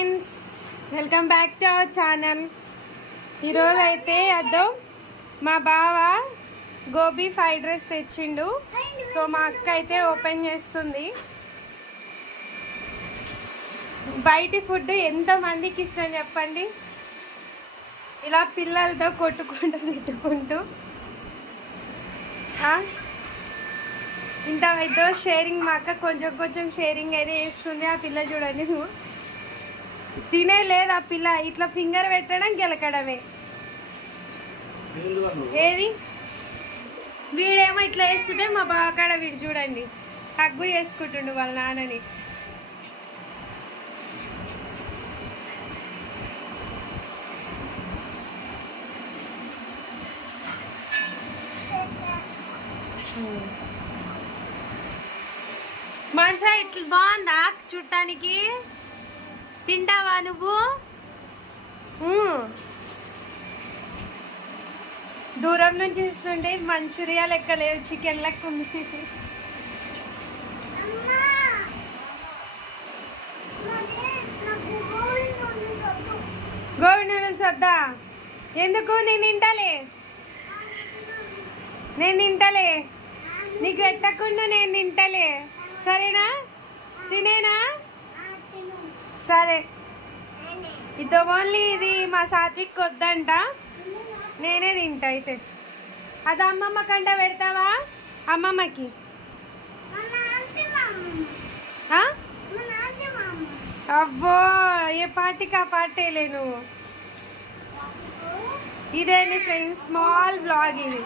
Friends welcome back to our channel. ఈరోజు అయితే అద్దో మా బావ గోబీ ఫ్రైడ్ రైస్ తెచ్చిండు. సో మా అక్క అయితే ఓపెన్ చేస్తుంది. బయటి ఫుడ్ ఎంత మందికి ఇష్టం చెప్పండి? ఇలా పిల్లలతో కొట్టుకుంటూ తిట్టుకుంటూ. ఇంత అయితే షేరింగ్ మా అక్క కొంచెం కొంచెం షేరింగ్ అయితే వేస్తుంది ఆ పిల్ల చూడండి. నువ్వు తినే లేదు ఆ పిల్ల? ఇట్లా ఫింగర్ పెట్టడం గెలకడమే. ఏది వీడేమో ఇట్లా వేస్తుంటే మా బావకాడ వీడు చూడండి. హగ్గు చేసుకుంటుండు వాళ్ళ నాన్నని. మనసా ఇట్లా బాగుందా? చూడటానికి తింటావా నువ్వు? దూరం నుంచి ఇస్తుంటే మంచూరియా లెక్క లేదు చికెన్ లెక్క ఉంది. గోవి నూడిల్స్ వద్దా? ఎందుకు? నేను తింటలే. నేను తింటలే. నీకు పెట్టకుండా నేను తింటలే. సరేనా? తినేనా? సరే. ఇది ఓన్లీ ఇది మా సాత్విక్ వద్దంట. నేనే తింటా అయితే. అది అమ్మమ్మ కంట పెడతావా? అమ్మమ్మకి. అబ్బో ఏ పార్టీకి ఆ పార్టీ నువ్వు. ఇదేంటి ఫ్రెండ్స్ స్మాల్ బ్లాగ్ ఇది.